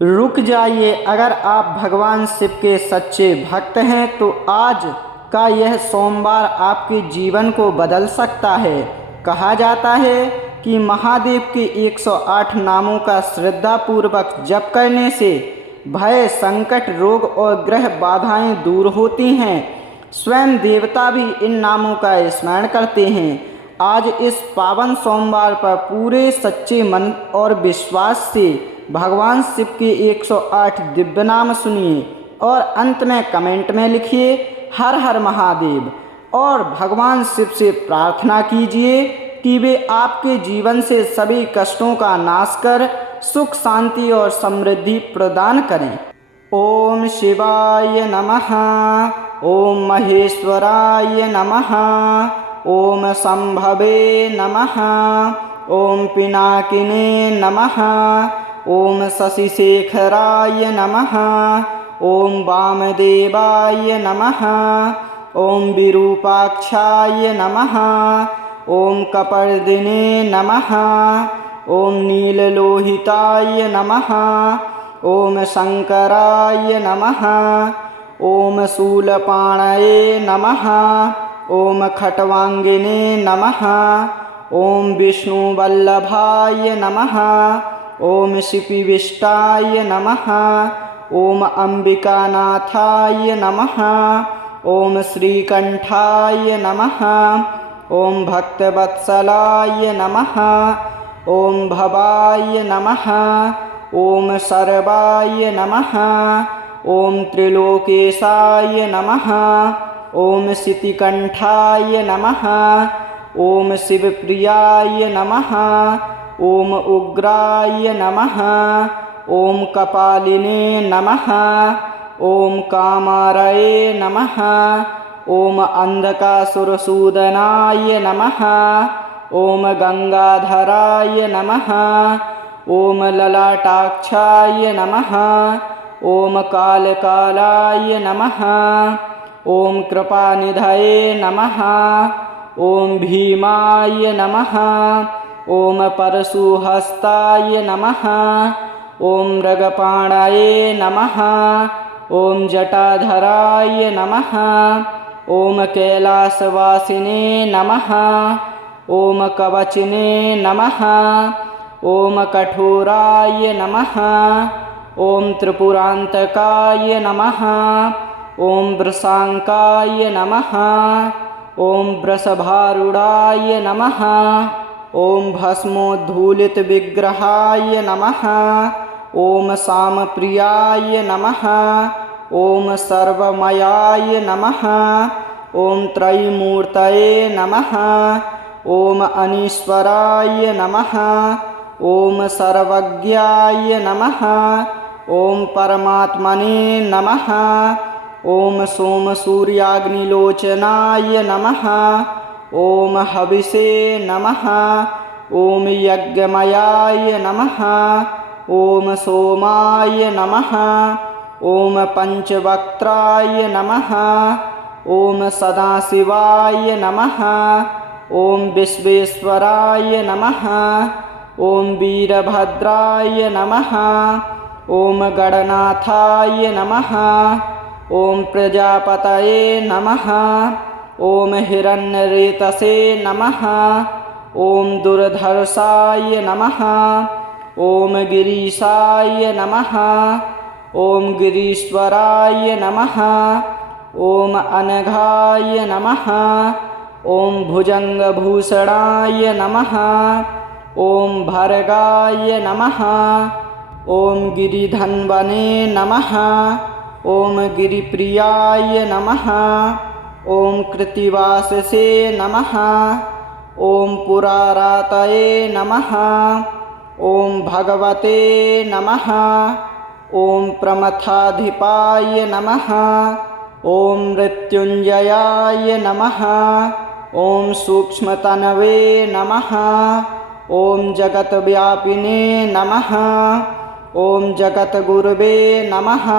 रुक जाइए, अगर आप भगवान शिव के सच्चे भक्त हैं तो आज का यह सोमवार आपके जीवन को बदल सकता है। कहा जाता है कि महादेव के 108 नामों का श्रद्धापूर्वक जप करने से भय, संकट, रोग और ग्रह बाधाएं दूर होती हैं। स्वयं देवता भी इन नामों का स्मरण करते हैं। आज इस पावन सोमवार पर पूरे सच्चे मन और विश्वास से भगवान शिव के 108 दिव्य नाम सुनिए और अंत में कमेंट में लिखिए हर हर महादेव और भगवान शिव से प्रार्थना कीजिए कि वे आपके जीवन से सभी कष्टों का नाश कर सुख, शांति और समृद्धि प्रदान करें। ओम शिवाय नमः, ओम महेश्वराय नमः, ओम संभवे नमः, ओम पिनाकिने नमः, ओम शशिशेखराय नमः, ओम वामदेवाय नमः, ओम विरूपाक्षाय नमः, ओम कपर्दिने नमः, ओम नीललोहिताय नमः, ओम शंकराय नमः, ओम शूलपाणये नमः, ओम खट्वांगिने नमः, ओम विष्णुवल्लभाय नमः, ओम शिपिविष्टाय नमः, ओम अंबिकानाथाय नमः, ओम श्रीकंठाय नमः, ओम भक्तवत्सलाय नमः, ओम भवाय नमः, ओम सर्वाय नमः, ओम त्रिलोकेशाय नमः, ओम शितिकंठाय नमः, ओम शिवप्रियाय नमः, ओम उग्राय नमः, ओम कपालिने नमः, ओम कामारये नमः, ओम अंधकासुरसूदनाय नमः, ओम गंगाधराय नमः, ओम ललाटाक्षाय नमः, ओम कालकालाय नमः, ओम कृपानिधये नमः, ओम भीमाय नमः, ओम परशुहस्ताय नमः, ओम मृगपाणये नमः, ओम जटाधराय नमः, ओम कैलासवासिने नमः, ओम कवचिने नमः, ओम कठोराय नमः, ओम त्रिपुरांतकाय नमः, ओम वृषांकाय नमः, ओम वृषभारूढ़ाय नमः, ओम भस्मोद्धूलित विग्रहाय नमः, ओम सामप्रियाय नमः, ओम सर्वमयाय नमः, ओम त्रयीमूर्तये नमः, ओम अनीश्वराय नमः, ओम सर्वज्ञाय नमः, ओम परमात्मने नमः, ओम सोमसूर्याग्निलोचनाय नमः, ओम हविषे नमः, ओम यज्ञमयाय नमः, ओम सोमाय नमः, ओम पंचवक्त्राय नमः, ओम सदाशिवाय नमः, ओम विश्वेश्वराय नमः, ओम वीरभद्राय नमः, ओम गणनाथाय नमः, ओम प्रजापतये नमः, ओम हिरण्यरेतसे नमः, ओम दुर्धर्षाय नमः, ओम गिरीशाय नमः, ओम गिरीश्वराय नमः, ओम अनघाय नमः, ओम भुजंगभूषणाय नमः, ओम भर्गाय नमः, ओम गिरिधन्वने नमः, ओम गिरिप्रियाय नमः, ओम कृत्तिवाससे नमः, ओम पुरारातये नमः, ओम भगवते नमः, ओम प्रमथाधिपाय नमः, ओम मृत्युंजयाय नमः, ओम सूक्ष्मतनवे नमः, ओम जगतव्यापिने नमः, ओम जगतगुरवे नमः,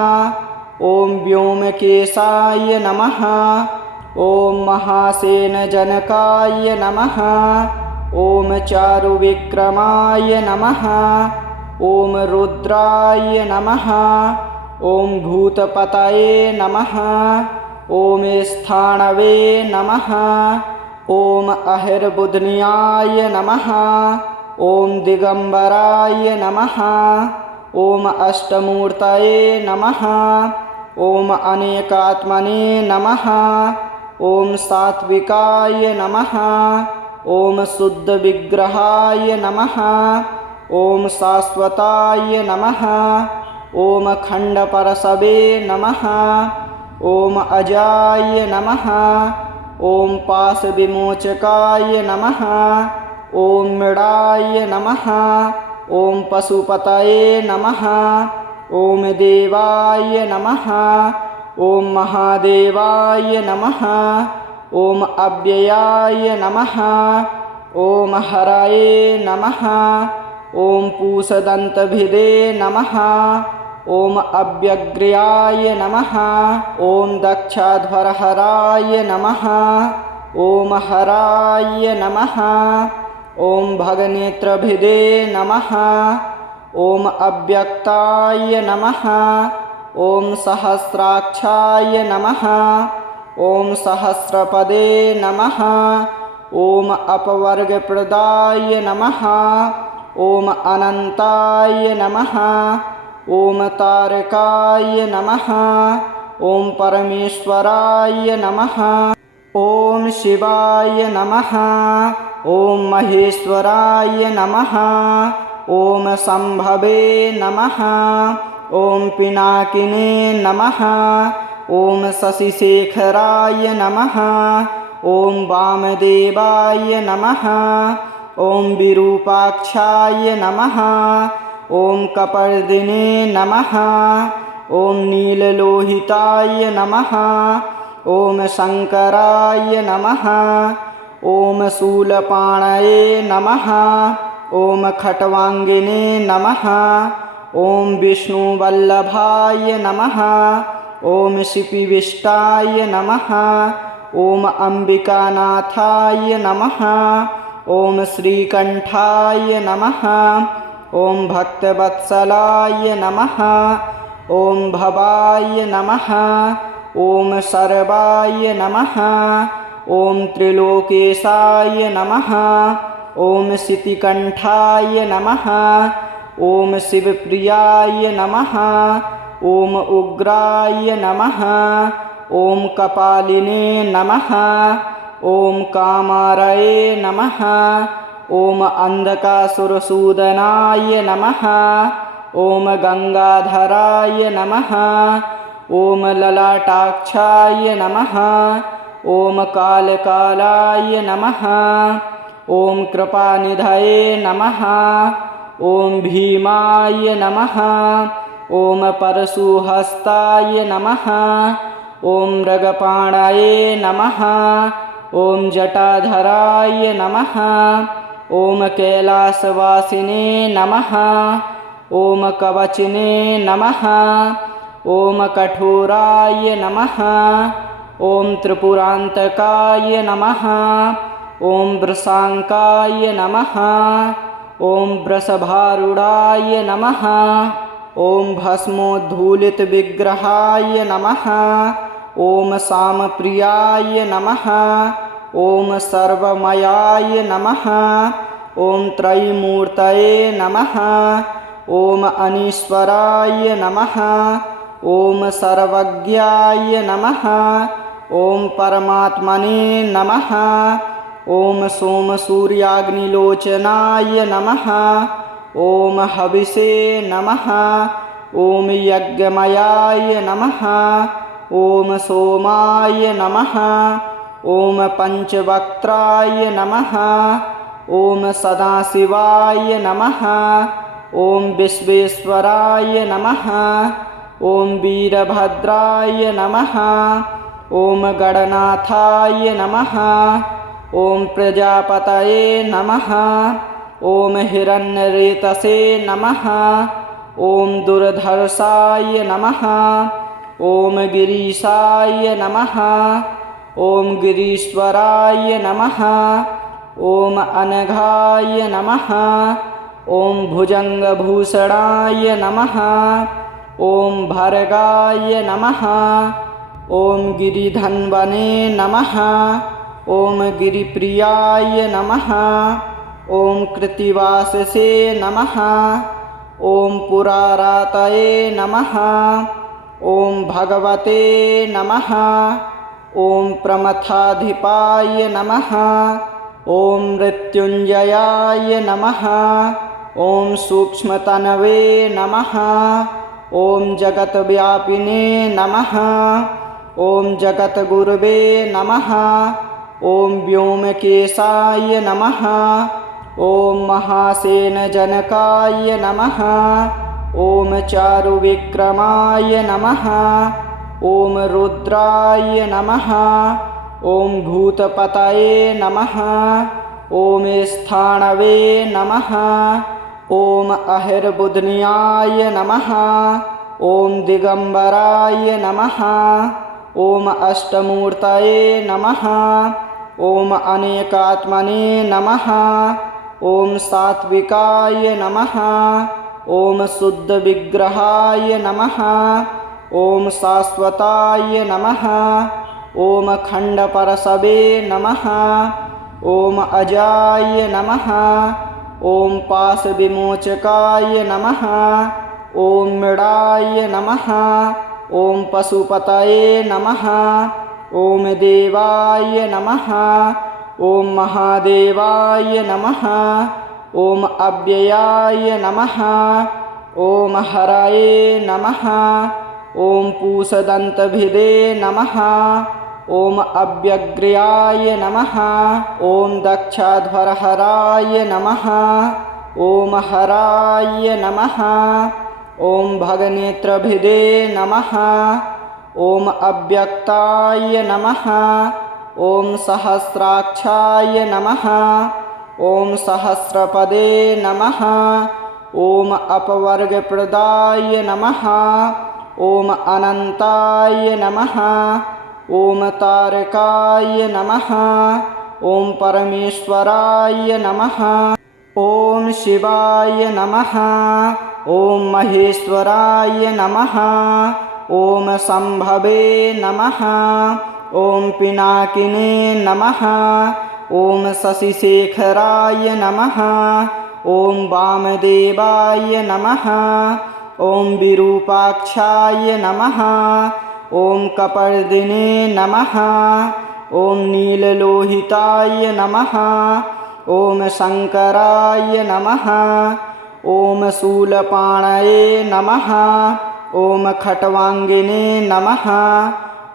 ओम व्योमकेशाय नमः, ओम महासेनजनकाय नमः, ओम चारुविक्रमाय नमः, ॐ रुद्राय नमः। ॐ भूतपतये नमः। ॐ स्थाणवे नमः। ॐ अहिर्बुध्न्याय नमः। ॐ दिगम्बराय नमः। ॐ अष्टमूर्तये नमः। ॐ अनेकात्मने नमः। ॐ सात्विकाय नमः। ॐ शुद्धविग्रहाय नमः। ॐ शाश्वताय नमः। ॐ खण्डपरशवे नमः। ॐ अजाय नमः। ॐ पाशविमोचकाय नमः। ॐ मृडाय नमः। ॐ पशुपतये नमः। ॐ देवाय नमः। ॐ महादेवाय नमः। ॐ अव्ययाय नमः। ॐ हरये नमः। ॐ पूषदन्तभिदे नमः। ॐ अव्यग्र्याय नमः। ॐ दक्षाध्वरहराय नमः। ॐ हराय नमः। ॐ भगनेत्रभिदे नमः। ॐ अव्यक्ताय नमः। ॐ सहस्राक्षाय नमः। ॐ सहस्रपदे नमः। ॐ अपवर्गप्रदाय नमः। ॐ अनन्ताय नमः। ॐ तारकाय नमः। ॐ परमेश्वराय नमः। ॐ शिवाय नमः। ॐ महेश्वराय नमः। ॐ शम्भवे नमः। ॐ पिनाकिने नमः। ॐ शशिशेखराय नमः। ॐ वामदेवाय नमः। ॐ विरूपाक्षाय नमः। ॐ कपर्दिने नमः। ॐ नीललोहिताय नमः। ॐ शङ्कराय नमः। ॐ शूलपाणये नमः। ॐ खट्वाङ्गिने नमः। ॐ विष्णुवल्लभाय नमः। ॐ शिपिविष्टाय नमः। ॐ अम्बिकानाथाय नमः। ॐ श्रीकण्ठाय नमः। ॐ भक्तवत्सलाय नमः। ॐ भवाय नमः। ॐ सर्वाय नमः। ॐ त्रिलोकेशाय नमः। ॐ शितिकण्ठाय नमः। ॐ शिवप्रियाय नमः। ॐ उग्राय नमः। ॐ कपालिने नमः। ॐ कामारये नमः। ॐ अन्धकासुरसूदनाय नमः। ॐ गङ्गाधराय नमः। ॐ ललाटाक्षाय नमः। ॐ कालकालाय नमः। ॐ कृपानिधये नमः। ॐ भीमाय नमः। ॐ परशुहस्ताय नमः। ॐ मृगपाणये नमः। ॐ जटाधराय नमः। ॐ कैलासवासिने नमः। ॐ कवचिने नमः। ॐ कठोराय नमः। ॐ त्रिपुरान्तकाय नमः। ॐ वृषाङ्काय नमः। ॐ वृषभारूढाय नमः। ॐ भस्मोद्धूलितविग्रहाय नमः। ॐ सामप्रियाय नमः। ॐ सर्वमयाय नमः। ॐ त्रयीमूर्तये नमः। ॐ अनीश्वराय नमः। ॐ सर्वज्ञाय नमः। ॐ परमात्मने नमः। ॐ सोमसूर्याग्निलोचनाय नमः। ॐ हविषे नमः। ॐ यज्ञमयाय नमः। ॐ सोमाय नमः। ॐ पञ्चवक्त्राय नमः। ॐ सदाशिवाय नमः। ॐ विश्वेश्वराय नमः। ॐ वीरभद्राय नमः। ॐ गणनाथाय नमः। ॐ प्रजापतये नमः। ॐ हिरण्यरेतसे नमः। ॐ दुर्धर्षाय नमः। ॐ गिरीशाय नमः। ॐ गिरीश्वराय नमः। ॐ अनघाय नमः। ॐ भुजङ्गभूषणाय नमः। ॐ भर्गाय नमः। ॐ गिरिधन्वने नमः। ॐ गिरिप्रियाय नमः। ॐ कृत्तिवाससे नमः। ॐ पुरारातये नमः। ॐ भगवते नमः। ॐ प्रमथाधिपाय नमः। ॐ मृत्युञ्जयाय नमः। ॐ सूक्ष्मतनवे नमः। ॐ जगत्व्यापिने नमः। ॐ जगद्गुरवे नमः। ॐ व्योमकेशाय नमः। ॐ महासेनजनकाय नमः। ॐ चारुविक्रमाय नमः। ॐ रुद्राय नमः। ॐ भूतपतये नमः। ॐ स्थाणवे नमः। ॐ अहिर्बुध्न्याय नमः। ॐ दिगम्बराय नमः। ॐ अष्टमूर्तये नमः। ॐ अनेकात्मने नमः। ॐ सात्विकाय नमः। ॐ शुद्धविग्रहाय नमः। ॐ शाश्वताय नमः। ॐ खण्डपरशवे नमः। ॐ अजाय नमः। ॐ पाशविमोचकाय नमः। ॐ मृडाय नमः। ॐ पशुपतये नमः। ॐ देवाय नमः। ॐ महादेवाय नमः। ॐ अव्ययाय नमः। ॐ हरये नमः। ॐ पूषदन्तभिदे नमः। ॐ अव्यग्र्याय नमः। ॐ दक्षाध्वरहराय नमः। ॐ हराय नमः। ॐ भगनेत्रभिदे नमः। ॐ अव्यक्ताय नमः। ॐ सहस्राक्षाय नमः। ॐ सहस्रपदे नमः। ॐ अपवर्गप्रदाय नमः। ॐ अनन्ताय नमः। ॐ तारकाय नमः। ॐ परमेश्वराय नमः। ॐ शिवाय नमः। ॐ महेश्वराय नमः। ॐ शम्भवे नमः। ॐ पिनाकिने नमः। ॐ शशिशेखराय नमः। ॐ वामदेवाय नमः। ॐ विरूपाक्षाय नमः। ॐ कपर्दिने नमः। ॐ नीललोहिताय नमः। ॐ शङ्कराय नमः। ॐ शूलपाणये नमः। ॐ खट्वाङ्गिने नमः।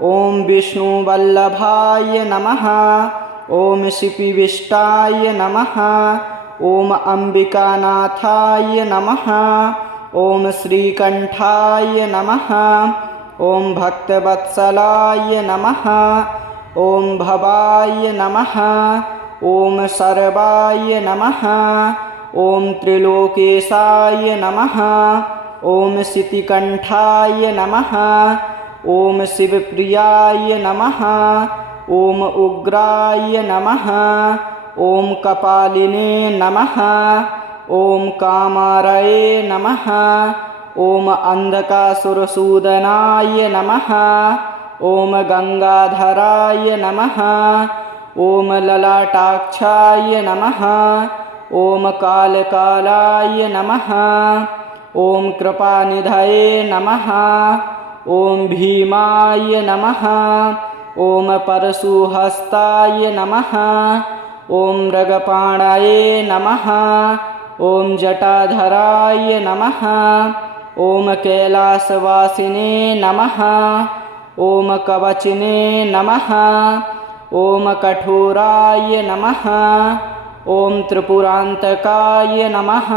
ॐ विष्णुवल्लभाय नमः। ॐ शिपिविष्टाय नमः। ॐ अम्बिकानाथाय नमः। ॐ श्रीकण्ठाय नमः। ॐ भक्तवत्सलाय नमः। ॐ भवाय नमः। ॐ सर्वाय नमः। ॐ त्रिलोकेशाय नमः। ॐ शितिकण्ठाय नमः। ॐ शिवप्रियाय नमः। ॐ उग्राय नमः। ॐ कपालिने नमः। ॐ कामारये नमः। ॐ अन्धकासुरसूदनाय नमः। ॐ गङ्गाधराय नमः। ॐ ललाटाक्षाय नमः। ॐ कालकालाय नमः। ॐ कृपानिधये नमः। ॐ भीमाय नमः। ॐ परशुहस्ताय नमः। ॐ मृगपाणये नमः। ॐ जटाधराय नमः। ॐ कैलासवासिने नमः। ॐ कवचिने नमः। ॐ कठोराय नमः। ॐ त्रिपुरान्तकाय नमः।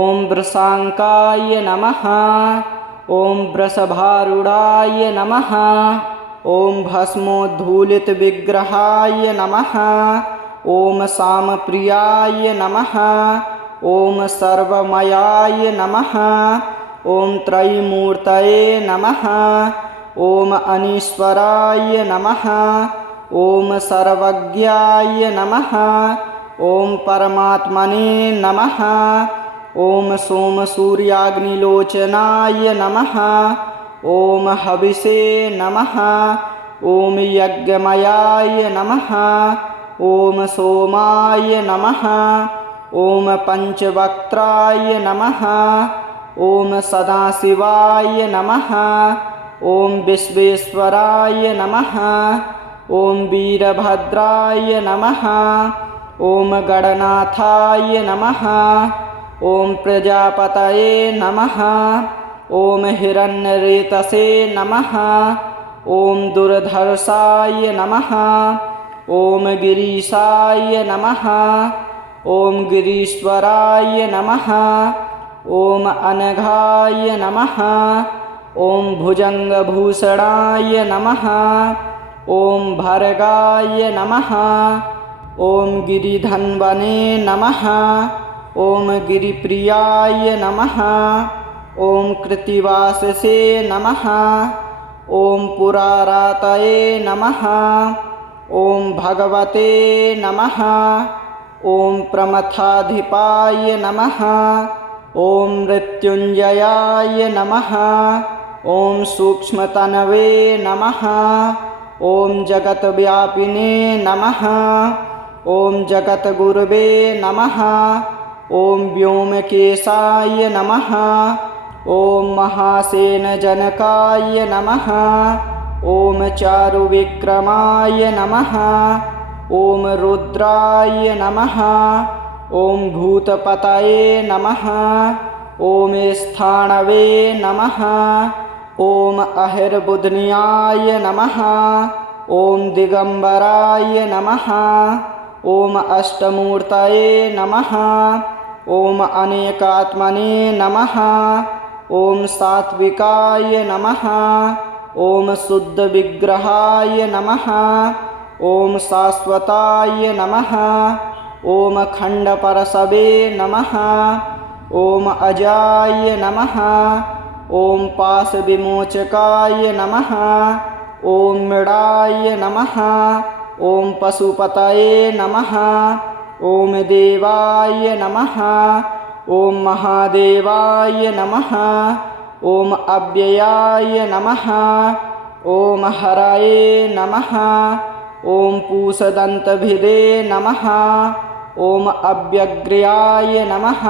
ॐ वृषाङ्काय नमः। ॐ वृषभारूढाय नमः। ॐ भस्मोद्धूलितविग्रहाय नमः। ॐ सामप्रियाय नमः। ॐ सर्वमयाय नमः। ॐ त्रयीमूर्तये नमः। ॐ अनीश्वराय नमः। ॐ सर्वज्ञाय नमः। ॐ परमात्मने नमः। ॐ सोमसूर्याग्निलोचनाय नमः। ॐ हविषे नमः। ॐ यज्ञमयाय नमः। ॐ सोमाय नमः। ॐ पञ्चवक्त्राय नमः। ॐ सदाशिवाय नमः। ॐ विश्वेश्वराय नमः। ॐ वीरभद्राय नमः। ॐ गणनाथाय नमः। ॐ प्रजापतये नमः। ॐ हिरण्यरेतसे नमः। ॐ दुर्धर्षाय नमः। ॐ गिरीशाय नमः। ॐ गिरीश्वराय नमः। ॐ अनघाय नमः। ॐ भुजङ्गभूषणाय नमः। ॐ भर्गाय नमः। ॐ गिरिधन्वने नमः। ॐ गिरिप्रियाय नमः। ॐ कृत्तिवाससे नमः। ॐ पुरारातये नमः। ॐ भगवते नमः। ॐ प्रमथाधिपाय नमः। ॐ मृत्युञ्जयाय नमः। ॐ सूक्ष्मतनवे नमः। ॐ जगत्व्यापिने नमः। ॐ जगद्गुरवे नमः। ॐ व्योमकेशाय नमः। ॐ महासेनजनकाय नमः। ॐ चारुविक्रमाय नमः। ॐ रुद्राय नमः। ॐ भूतपतये नमः। ॐ स्थाणवे नमः। ॐ अहिर्बुध्न्याय नमः। ॐ दिगम्बराय नमः। ॐ अष्टमूर्तये नमः। ॐ अनेकात्मने नमः। ॐ सात्विकाय नमः। ॐ शुद्धविग्रहाय नमः। ॐ शाश्वताय नमः। ॐ खण्डपरशवे नमः। ॐ अजाय नमः। ॐ पाशविमोचकाय नमः। ॐ मृडाय नमः। ॐ पशुपतये नमः। ॐ देवाय नमः। ॐ महादेवाय नमः। ॐ अव्ययाय नमः। ॐ हरये नमः। ॐ पूषदन्तभिदे नमः। ॐ अव्यग्र्याय नमः।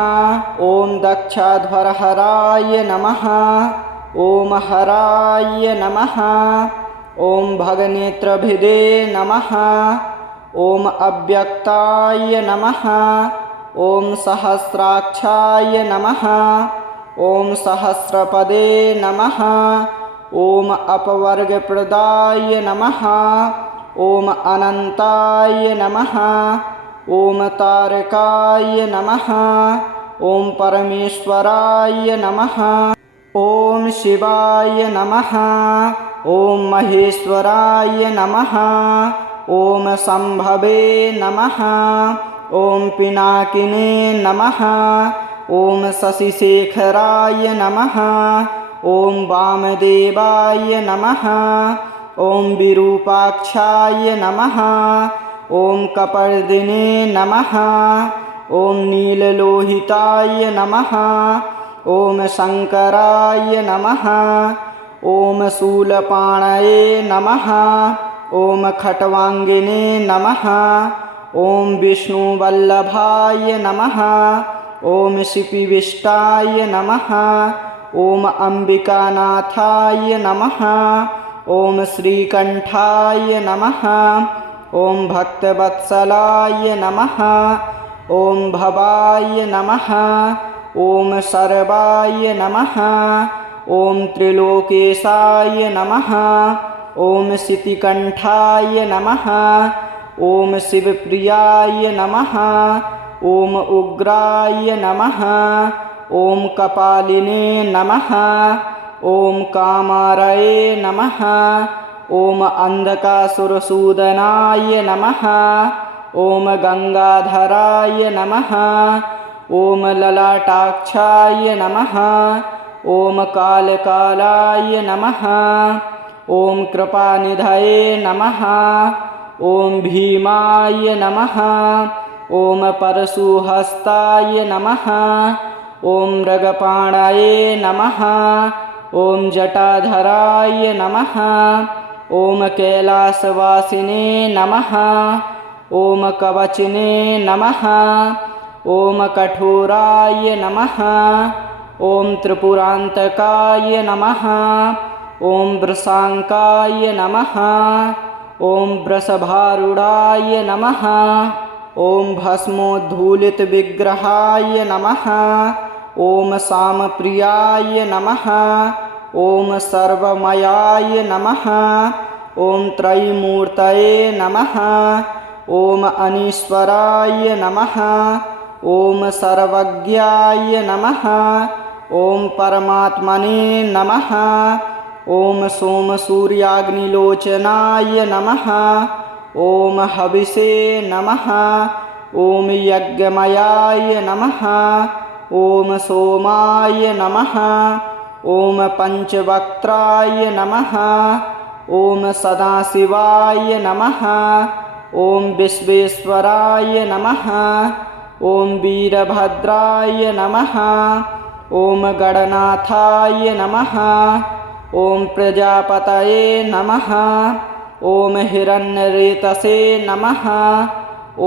ॐ दक्षाध्वरहराय नमः। ॐ हराय नमः। ॐ भगनेत्रभिदे नमः। ॐ अव्यक्ताय नमः। ॐ सहस्राक्षाय नमः। ॐ सहस्रपदे नमः। ॐ अपवर्गप्रदाय नमः। ॐ अनन्ताय नमः। ॐ तारकाय नमः। ॐ परमेश्वराय नमः। ॐ शिवाय नमः। ॐ महेश्वराय नमः। ॐ शम्भवे नमः। ॐ पिनाकिने नमः। ॐ शशिशेखराय नमः। ॐ वामदेवाय नमः। ॐ विरूपाक्षाय नमः। ॐ कपर्दिने नमः। ॐ नीललोहिताय नमः। ॐ शङ्कराय नमः। ॐ शूलपाणये नमः। ॐ खट्वाङ्गिने नमः। ॐ विष्णुवल्लभाय नमः। ॐ शिपिविष्टाय नमः। ॐ अम्बिकानाथाय नमः। ॐ श्रीकण्ठाय नमः। ॐ भक्तवत्सलाय नमः। ॐ भवाय नमः। ॐ सर्वाय नमः। ॐ त्रिलोकेशाय नमः। ॐ शितिकण्ठाय नमः। ॐ शिवप्रियाय नमः। ॐ उग्राय नमः। ॐ कपालिने नमः। ॐ कामारये नमः। ॐ अन्धकासुरसूदनाय नमः। ॐ गङ्गाधराय नमः। ॐ ललाटाक्षाय नमः। ॐ कालकालाय नमः। ॐ कृपानिधये नमः। ॐ भीमाय नमः। ॐ परशुहस्ताय नमः। ॐ मृगपाणाये नमः। ॐ जटाधराय नमः। ॐ कैलासवासिने नमः। ॐ कवचिने नमः। ॐ कठोराय नमः। ॐ त्रिपुरान्तकाय नमः। ॐ वृषाङ्काय नमः। ॐ वृषभारूढाय नमः। ॐ भस्मोद्धूलितविग्रहाय नमः। ॐ सामप्रियाय नमः। ॐ सर्वमयाय नमः। ॐ त्रयीमूर्तये नमः। ॐ अनीश्वराय नमः। ॐ सर्वज्ञाय नमः। ॐ परमात्मने नमः। ॐ सोमसूर्याग्निलोचनाय नमः। ॐ हविषे नमः। ॐ यज्ञमयाय नमः। ॐ सोमाय नमः। ॐ पञ्चवक्त्राय नमः। ॐ सदाशिवाय नमः। ॐ विश्वेश्वराय नमः। ॐ वीरभद्राय नमः। ॐ गणनाथाय नमः। ॐ प्रजापतये नमः। ॐ हिरण्यरेतसे नमः।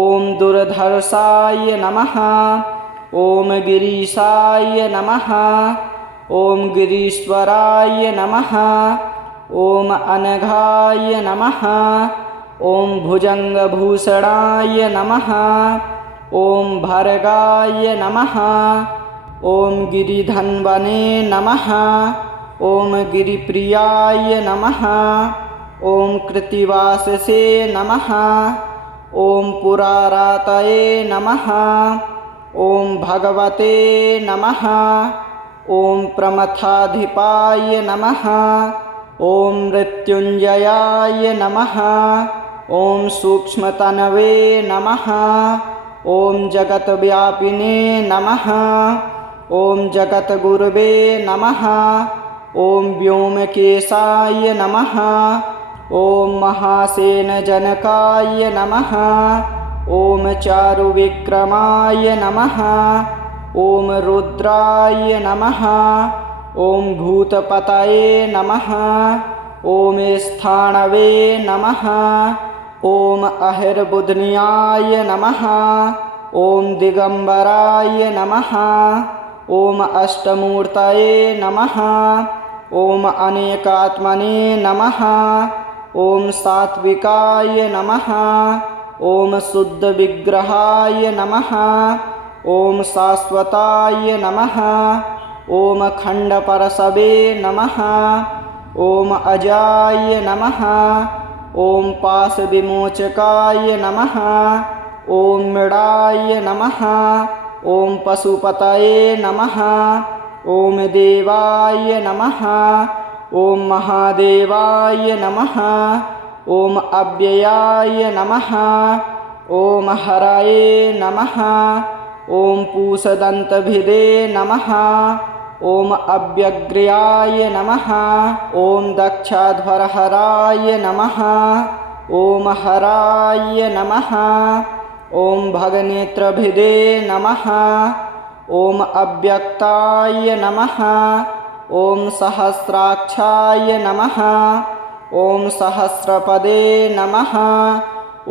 ॐ दुर्धर्षाय नमः। ॐ गिरीशाय नमः। ॐ गिरीश्वराय नमः। ॐ अनघाय नमः। ॐ भुजङ्गभूषणाय नमः। ॐ भर्गाय नमः। ॐ गिरिधन्वने नमः। ॐ गिरिप्रियाय नमः। ॐ कृत्तिवाससे नमः। ॐ पुरारातये नमः। ॐ भगवते नमः। ॐ प्रमथाधिपाय नमः। ॐ मृत्युञ्जयाय नमः। ॐ सूक्ष्मतनवे नमः। ॐ जगत्व्यापिने नमः। ॐ जगद्गुरवे नमः। ॐ व्योमकेशाय नमः। ॐ महासेनजनकाय नमः। ॐ चारुविक्रमाय नमः। ॐ रुद्राय नमः। ॐ भूतपतये नमः। ॐ स्थाणवे नमः। ॐ अहिर्बुध्न्याय नमः। ॐ दिगम्बराय नमः। ॐ अष्टमूर्तये नमः। ॐ अनेकात्मने नमः। ॐ सात्विकाय नमः। ॐ शुद्धविग्रहाय नमः। ॐ शाश्वताय नमः। ॐ खण्डपरशवे नमः। ॐ अजाय नमः। ॐ पाशविमोचकाय नमः। ॐ मृडाय नमः। ॐ पशुपतये नमः। ॐ देवाय नमः। ॐ महादेवाय नमः। ॐ अव्ययाय नमः। ॐ हरये नमः। ॐ पूषदन्तभिदे नमः। ॐ अव्यग्र्याय नमः। ॐ दक्षाध्वरहराय नमः। ॐ हराय नमः। ॐ भगनेत्रभिदे नमः। ॐ अव्यक्ताय नमः। ॐ सहस्राक्षाय नमः। ॐ सहस्रपदे नमः।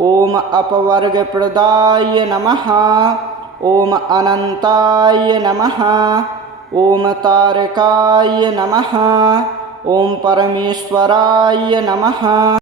ॐ अपवर्गप्रदाय नमः। ॐ अनन्ताय नमः। ॐ तारकाय नमः। ॐ परमेश्वराय नमः।